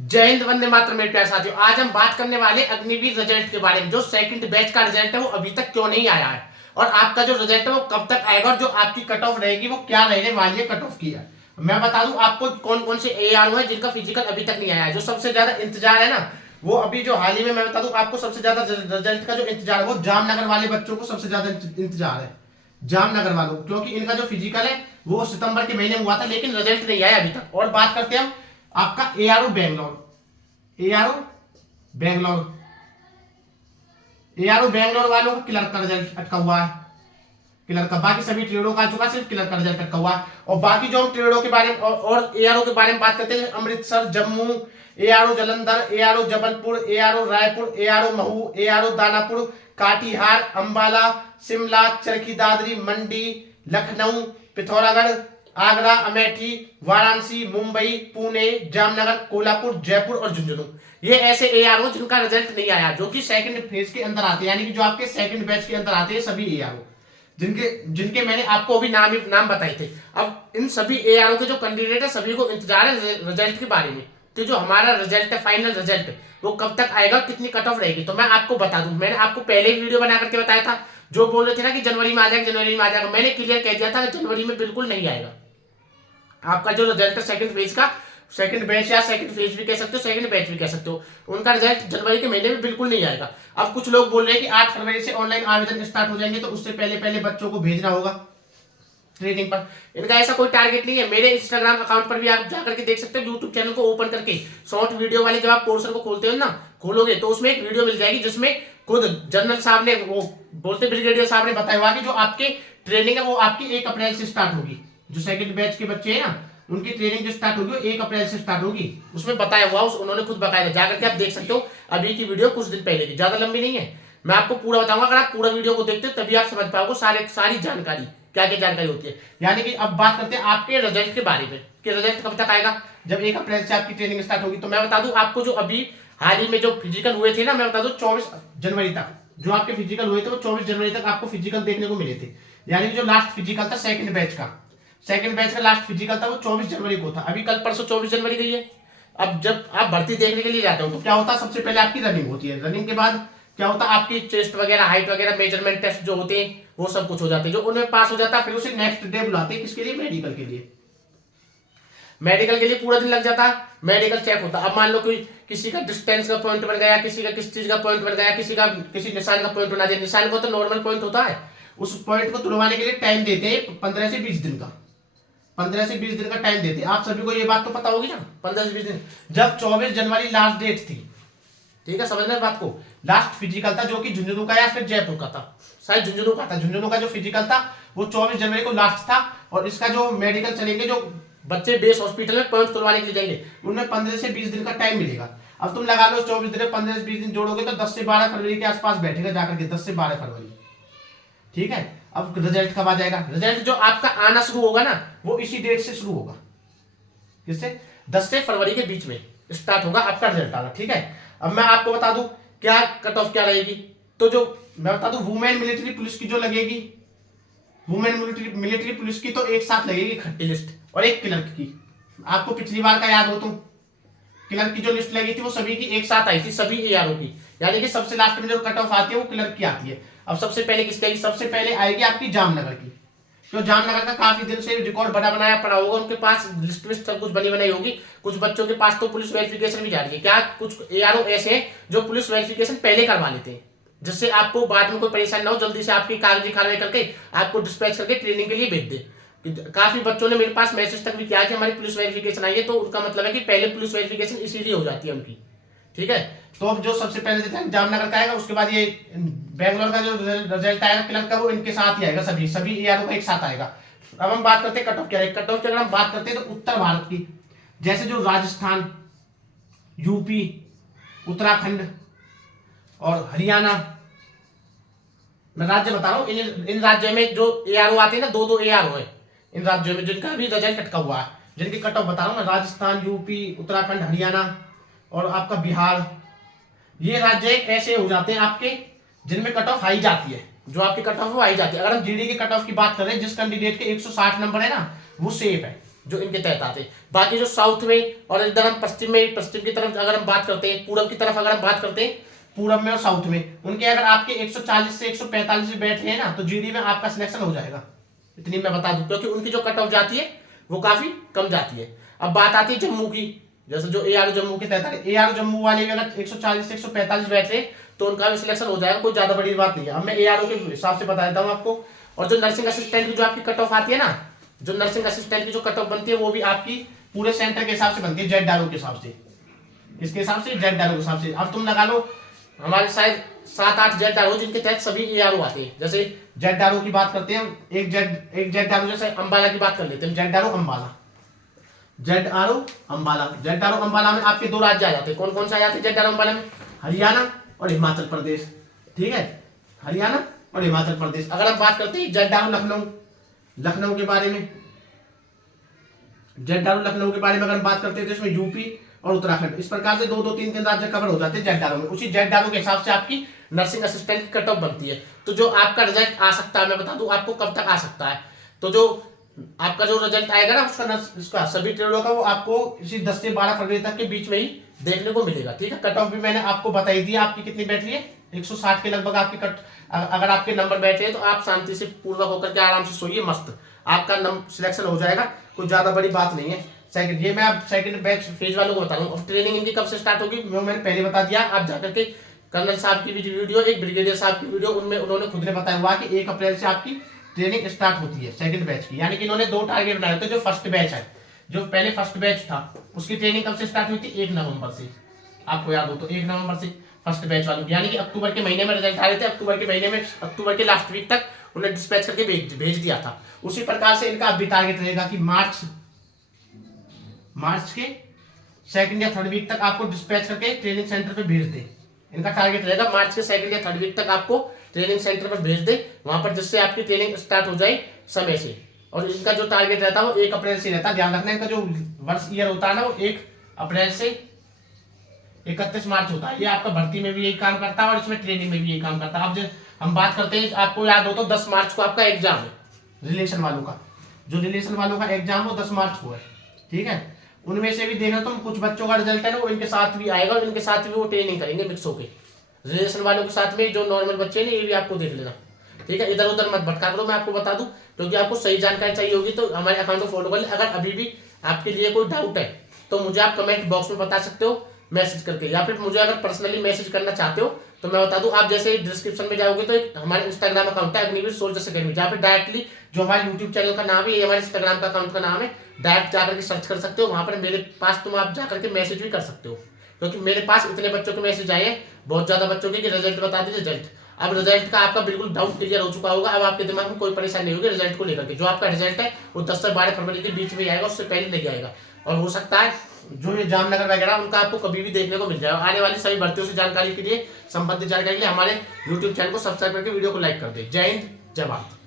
जय हिंद, वंदे मातरम मेरे प्यारे साथियों। आज हम बात करने वाले अग्निवीर रिजल्ट के बारे में। जो सेकंड बैच का रिजल्ट है वो अभी तक क्यों नहीं आया है और आपका जो रिजल्ट है वो कब तक आएगा और जो आपकी कट ऑफ रहेगी वो क्या रहने वाली है कट ऑफ की है। मैं बता दूं आपको कौन कौन से एआर है जिनका फिजिकल अभी तक नहीं आया है। जो सबसे ज्यादा इंतजार है ना, वो अभी जो हाल ही में मैं बता दूं आपको सबसे ज्यादा रिजल्ट का जो इंतजार है वो जामनगर वाले बच्चों को सबसे ज्यादा इंतजार है। जामनगर वालों को, क्योंकि इनका जो फिजिकल है वो सितंबर के महीने में हुआ था लेकिन रिजल्ट नहीं आया अभी तक। और बात करते हैं हम आपका एआरओ बेंगलोर। एआरओ बेंगलोर वालों को क्लर्क का रिजल्ट अटका हुआ है। क्लर्क का बाकी सभी ट्रेडों का आ चुका, सिर्फ क्लर्क का रिजल्ट अटका हुआ है। और बाकी जो हम ट्रेडों के बारे में और एआरओ के बारे में बात करते हैं, Amritsar, Jammu, ARO Jalandhar, ARO Jabalpur, ARO Raipur, ARO Mhow, ARO Danapur, Katihar, Ambala, Shimla, Charkhi Dadri, Mandi, Lucknow, Pithoragarh, Agra, Amethi, Varanasi, Mumbai, Pune, Jamnagar, Kolhapur, Jaipur और झुंझुनू, ये ऐसे एआरओ जिनका रिजल्ट नहीं आया, जो कि सेकंड फेज के अंदर आते हैं, यानी कि जो आपके सेकंड बैच के अंदर आते हैं सभी एआरओ, जिनके जिनके मैंने आपको अभी नाम बताए थे। अब इन सभी एआरओ के जो कैंडिडेट है सभी को इंतजार है रिजल्ट के बारे में। तो जो हमारा रिजल्ट है, फाइनल रिजल्ट, वो कब तक आएगा, कितनी कट ऑफ रहेगी, तो मैं आपको बता दूं। मैंने आपको पहले ही वीडियो बना करके बताया था। जो बोल रहे थे ना कि जनवरी में आ जाएगा, जनवरी में आ जाएगा, मैंने क्लियर कह दिया था जनवरी में बिल्कुल नहीं आएगा। आपका जो रिजल्ट है सेकंड फेज का, सेकंड बैच या सेकंड फेज भी कह सकते हो, सेकंड बैच भी कह सकते हो, उनका रिजल्ट जनवरी के महीने में बिल्कुल नहीं आएगा। अब कुछ लोग बोल रहे हैं कि 8 फरवरी से ऑनलाइन आवेदन स्टार्ट हो जाएंगे, तो उससे पहले पहले बच्चों को भेजना होगा ट्रेनिंग पर। इनका ऐसा कोई टारगेट नहीं है। मेरे इंस्टाग्राम अकाउंट पर भी आप जाकर के देख सकते हो, यूट्यूब चैनल को ओपन करके शॉर्ट वीडियो वाले जब आप पोर्शन को खोलते हो ना, खोलोगे तो उसमें एक वीडियो मिल जाएगी जिसमें खुद जनरल साहब ने, वो बोलते ब्रिगेडियर साहब ने बताया हुआ कि जो आपके ट्रेनिंग है वो आपकी 1 अप्रैल से स्टार्ट होगी। जो सेकंड बैच के बच्चे हैं ना, उनकी ट्रेनिंग जो स्टार्ट होगी वो 1 अप्रैल से स्टार्ट होगी। उसमें बताया हुआ, उन्होंने खुद बताया, जाकर के आप देख सकते हो। अभी की वीडियो कुछ दिन पहले की, ज्यादा लंबी नहीं है। मैं आपको पूरा बताऊंगा, अगर आप पूरा वीडियो को देखते हो तभी आप समझ पाओगे सारी जानकारी, क्या क्या जानकारी होती है। यानी कि अब बात करते हैं आपके रिजल्ट के बारे में कि रिजल्ट कब तक आएगा। जब 1 अप्रैल से आपकी ट्रेनिंग स्टार्ट होगी, तो मैं बता दूं आपको, जो अभी हाल ही में जो फिजिकल हुए थे ना, मैं बता दूं 24 जनवरी तक जो आपके फिजिकल हुए थे वो 24 जनवरी तक आपको फिजिकल देखने को मिले थे। यानी कि जो लास्ट फिजिकल था सेकंड बैच का लास्ट फिजिकल था वो 24 जनवरी को था। अभी कल परसों 24 जनवरी गई है। अब जब आप भर्ती देखने के लिए जाते हो तो क्या होता है, सबसे पहले आपकी रनिंग होती है। रनिंग के बाद क्या होता है, आपकी चेस्ट वगैरह, हाइट वगैरह, मेजरमेंट टेस्ट जो होते हैं वो सब कुछ हो जाते हैं। जो उनमें पास हो जाता है फिर उसे नेक्स्ट डे बुलाते हैं, किसके लिए, मेडिकल के लिए। मेडिकल के लिए पूरा दिन लग जाता है, मेडिकल चेक होता है। अब मान लो कोई किसी का डिस्टेंस का पॉइंट बन गया, किसी का किस चीज का पॉइंट बन गया, किसी निशान का पॉइंट बना दिया। निशान को तो नॉर्मल पॉइंट होता है, उस पॉइंट को तुड़वाने के लिए टाइम देते हैं 15 से 20 दिन का। 15 से 20 दिन का टाइम देते हैं। आप सभी को ये बात तो पता होगी ना, 15 से 20 दिन। जब 24 जनवरी लास्ट डेट थी, ठीक है, समझना इस बात को। लास्ट फिजिकल था जो कि झुंझुनू का या फिर जयपुर का था, शायद झुंझुनू का था। झुंझुनू का जो फिजिकल था वो 24 जनवरी को लास्ट था। और इसका जो मेडिकल चलेंगे, जो बच्चे बेस हॉस्पिटल में पॉइंट तुलवाने के लिए जाएंगे, उनमें 15 से 20 दिन का टाइम मिलेगा। अब तुम लगा लो 24 दिन, 15 से 20 दिन जोड़ोगे तो 10 से 12 फरवरी के आसपास बैठेगा जाकर के, 10 से 12 फरवरी। ठीक है। अब रिजल्ट कब आ जाएगा, रिजल्ट जो आपका आना शुरू होगा ना वो इसी डेट से शुरू होगा। किससे, 10 से फरवरी के बीच में स्टार्ट होगा आपका रिजल्ट आना। ठीक है। अब मैं आपको बता दूं क्या कट ऑफ क्या रहेगी। तो जो मैं बता दूं, वुमेन मिलिट्री पुलिस की जो लगेगी, वुमेन मिलिट्री पुलिस की तो एक साथ लगेगी खट्टी लिस्ट, और एक क्लर्क की। आपको पिछली बार का याद हो तो क्लर्क की जो लिस्ट लगी थी वो सभी की एक साथ आई थी, सभी एआरओ की। यानी कि सबसे लास्ट में जो कट ऑफ आती है वो क्लर्क की आती है। अब सबसे पहले किसकी आएगी, सबसे पहले आएगी आपकी जामनगर की। तो जामनगर का काफी दिन से रिकॉर्ड बना बनाया पड़ा होगा, उनके पास लिस्ट में सब कुछ बनी बनाई होगी। कुछ बच्चों के पास तो पुलिस वेरिफिकेशन भी जा रही है। क्या कुछ एआरओ ऐसे हैं जो पुलिस वेरिफिकेशन पहले करवा लेते हैं, जिससे आपको बाद में कोई परेशानी ना हो, जल्दी से आपकी कागजी कार्रवाई करके आपको डिस्पैच करके ट्रेनिंग के लिए भेज दे। काफी बच्चों ने मेरे पास मैसेज तक भी किया कि हमारी पुलिस वेरिफिकेशन आई है, तो उनका मतलब है कि पहले पुलिस वेरिफिकेशन इसीलिए हो जाती है उनकी। ठीक है। तो अब जो सबसे पहले जामनगर का आएगा, उसके बाद ये बेंगलोर का जो रिजल्ट आएगा क्लर्क का, वो इनके साथ ही आएगा, सभी एआरओ का एक साथ आएगा। अब हम बात करते हैं कट ऑफ क्या है। कट ऑफ की अगर हम बात करते हैं तो उत्तर भारत की, जैसे जो राजस्थान, यूपी, उत्तराखंड और हरियाणा, मैं राज्य बता रहा हूँ, इन राज्यों में जो एआरओ आते हैं ना, दो एआरओ है इन राज्यों में जिनका भी रिजल्ट अटका हुआ है, जिनकी कट ऑफ बता रहा हूँ मैं। राजस्थान, यूपी, उत्तराखंड, हरियाणा और आपका बिहार, ये राज्य ऐसे हो जाते हैं आपके जिनमें कट ऑफ हाई जाती है। जो आपकी कट ऑफ वो हाई जाती है। अगर हम जीडी के कट ऑफ की बात करें, जिस कैंडिडेट के 160 नंबर है ना वो सेफ है, जो इनके तहत आते हैं। बाकी जो साउथ में और इधर हम पश्चिम में, पश्चिम की तरफ अगर हम बात करते हैं, पूरब की तरफ अगर हम बात करते हैं, पूरब में और साउथ में उनके अगर आपके 140 से 145 बैठ रहे हैं ना, तो जीडी में आपका सिलेक्शन हो जाएगा। इतनी मैं बता दूं, क्योंकि उनकी जो कट ऑफ जाती है वो काफी कम जाती है। अब बात आती है जम्मू की, जैसे जो एआर जम्मू के तहत है, एआर जम्मू वाले में अगर 140 से 145 बैठ रहे तो उनका भी सिलेक्शन हो जाएगा, कोई ज्यादा बड़ी बात नहीं है। अब मैं एआर के हिसाब से बता देता हूँ आपको। और जो नर्सिंग असिस्टेंट की जो आपकी कट ऑफ आती है ना, जो नर्सिंग असिस्टेंट की जो कट ऑफ बनती है वो भी आपकी पूरे सेंटर के हिसाब से बनती है, जेड डारो के हिसाब से, इसके हिसाब से, जेड डारो के हिसाब से। अब तुम लगा लो हमारे शायद 7-8 जेड डारो जिनके तहत सभी एआरओ आते हैं। जैसे जेड डारो की बात करते हैं, एक जेड डारो, जैसे अंबाला की बात कर लेते हैं, जेड डारो अंबाला, जेड आरो अंबाला। जेड डारो अंबाला में आपके 2 राज्य आ जाते हैं। कौन कौन से आ जाते हैं जेड डारो अंबाला में? हरियाणा और हिमाचल प्रदेश। ठीक है, हरियाणा और हिमाचल प्रदेश। अगर हम बात करते हैं जेड डारो लखनऊ, लखनऊ के बारे में, जेड डारो लखनऊ के बारे में अगर हम बात करते हैं तो इसमें यूपी और उत्तराखंड, इस प्रकार से 2-2, 3-3 राज्य कवर हो जाते हैं जेड डारो में। उसी जेड डारो के हिसाब से आपकी नर्सिंग असिस्टेंट की कट ऑफ बनती है। तो जो आपका रिजल्ट आ सकता है, मैं बता दूं आपको कब तक आ सकता है। तो जो आपका जो रिजल्ट आएगा ना उसका सभी ट्रेडों का, वो आपको इसी 10 से 12 फरवरी तक के बीच में ही देखने को मिलेगा। ठीक है, कट ऑफ भी मैंने आपको बताई दी, आपकी कितनी बैठ रही है, 160 के लगभग आपकी कट। अगर आपके नंबर बैठ रहे हैं तो आप शांति से पूर्वक होकर के आराम से सोइए, मस्त आपका सिलेक्शन हो जाएगा, कोई ज्यादा बड़ी बात नहीं है। सेकंड, ये मैं आप सेकंड बैच फेज वालों को बता रहा हूँ। और ट्रेनिंग इनकी कब से स्टार्ट होगी वो मैंने पहले बता दिया। आप जाकर के कर्नल साहब की भी वीडियो, एक ब्रिगेडियर साहब की वीडियो, उनमें उन्होंने खुद ने बताया हुआ कि 1 अप्रैल से आपकी ट्रेनिंग स्टार्ट होती है सेकंड बैच की। यानी कि इन्होंने 2 टारगेट बनाए थे। जो फर्स्ट बैच है, जो पहले फर्स्ट बैच था, उसकी ट्रेनिंग कब से स्टार्ट हुई थी? 1 नवंबर से, आपको याद हो तो 1 नवंबर से फर्स्ट बैच वालों की, यानी कि अक्टूबर के महीने में रिजल्ट आ रहे थे। अक्टूबर के महीने में, अक्टूबर के लास्ट वीक तक उन्हें डिस्पैच करके भेज दिया था। उसी प्रकार से इनका अभी टारगेट रहेगा कि मार्च के सेकंड या थर्ड वीक तक आपको डिस्पैच करके ट्रेनिंग सेंटर पे भेज दे। इनका टारगेट रहेगा मार्च के सेकंड या थर्ड वीक तक आपको ट्रेनिंग सेंटर पर भेज दे, वहां पर, जिससे आपकी ट्रेनिंग स्टार्ट हो जाए समय से। और इनका जो टारगेट रहता है वो 1 अप्रैल से रहता है। ध्यान रखना, इनका जो वर्ष ईयर होता है ना, वो 1 अप्रैल से 31 मार्च होता है। ये आपका भर्ती में भी यही काम करता है और इसमें ट्रेनिंग में भी यही काम करता है। अब जो हम बात करते हैं, आपको याद हो तो 10 मार्च को आपका एग्जाम है रिलेशन वालों का। जो रिलेशन वालों का एग्जाम वो 10 मार्च को है। ठीक है, उनमें से भी देखना तुम, कुछ बच्चों का रिजल्ट है ना वो इनके साथ भी आएगा और इनके साथ भी वो ट्रेनिंग करेंगे मिक्स होके। रिलेशन वालों के साथ में जो नॉर्मल बच्चे हैं ये भी आपको देख लेना। ठीक है, इधर उधर मत भटका करो, मैं आपको बता दूं, क्योंकि आपको सही जानकारी चाहिए होगी तो हमारे अकाउंट को फॉलो कर ले। अगर अभी भी आपके लिए कोई डाउट है तो मुझे आप कमेंट बॉक्स में बता सकते हो मैसेज करके, या फिर मुझे अगर पर्सनली मैसेज करना चाहते हो तो मैं बता दूं, आप जैसे डिस्क्रिप्शन में जाओगे तो एक हमारे इंस्टाग्राम अकाउंट है अग्निवीर सोल्जर्स अकेडमी, जहाँ पे डायरेक्टली जो हमारे यूट्यूब चैनल का नाम है, ये हमारे इंस्टाग्राम का अकाउंट का नाम है, डायरेक्ट जाकर के सर्च कर सकते हो। वहां पर मेरे पास तुम आप जाकर के मैसेज भी कर सकते हो, क्योंकि मेरे पास इतने बच्चों के मैसेज आए हैं, बहुत ज्यादा बच्चों के, कि रिजल्ट बता दीजिए रिजल्ट। अब रिजल्ट का आपका बिल्कुल डाउट क्लियर हो चुका होगा। अब आपके दिमाग में कोई परेशानी नहीं होगी रिजल्ट को लेकर के। जो आपका रिजल्ट है वो 10 से 12 फरवरी के बीच में आएगा, उससे पहले नहीं आएगा। और हो सकता है जो ये जामनगर वगैरह उनका आपको कभी भी देखने को मिल जाएगा। आने वाली सभी भर्तियों से जानकारी के लिए, संबंधित जानकारी के लिए हमारे यूट्यूब चैनल को सब्सक्राइब करके वीडियो को लाइक कर दे। जय हिंद, जय भारत।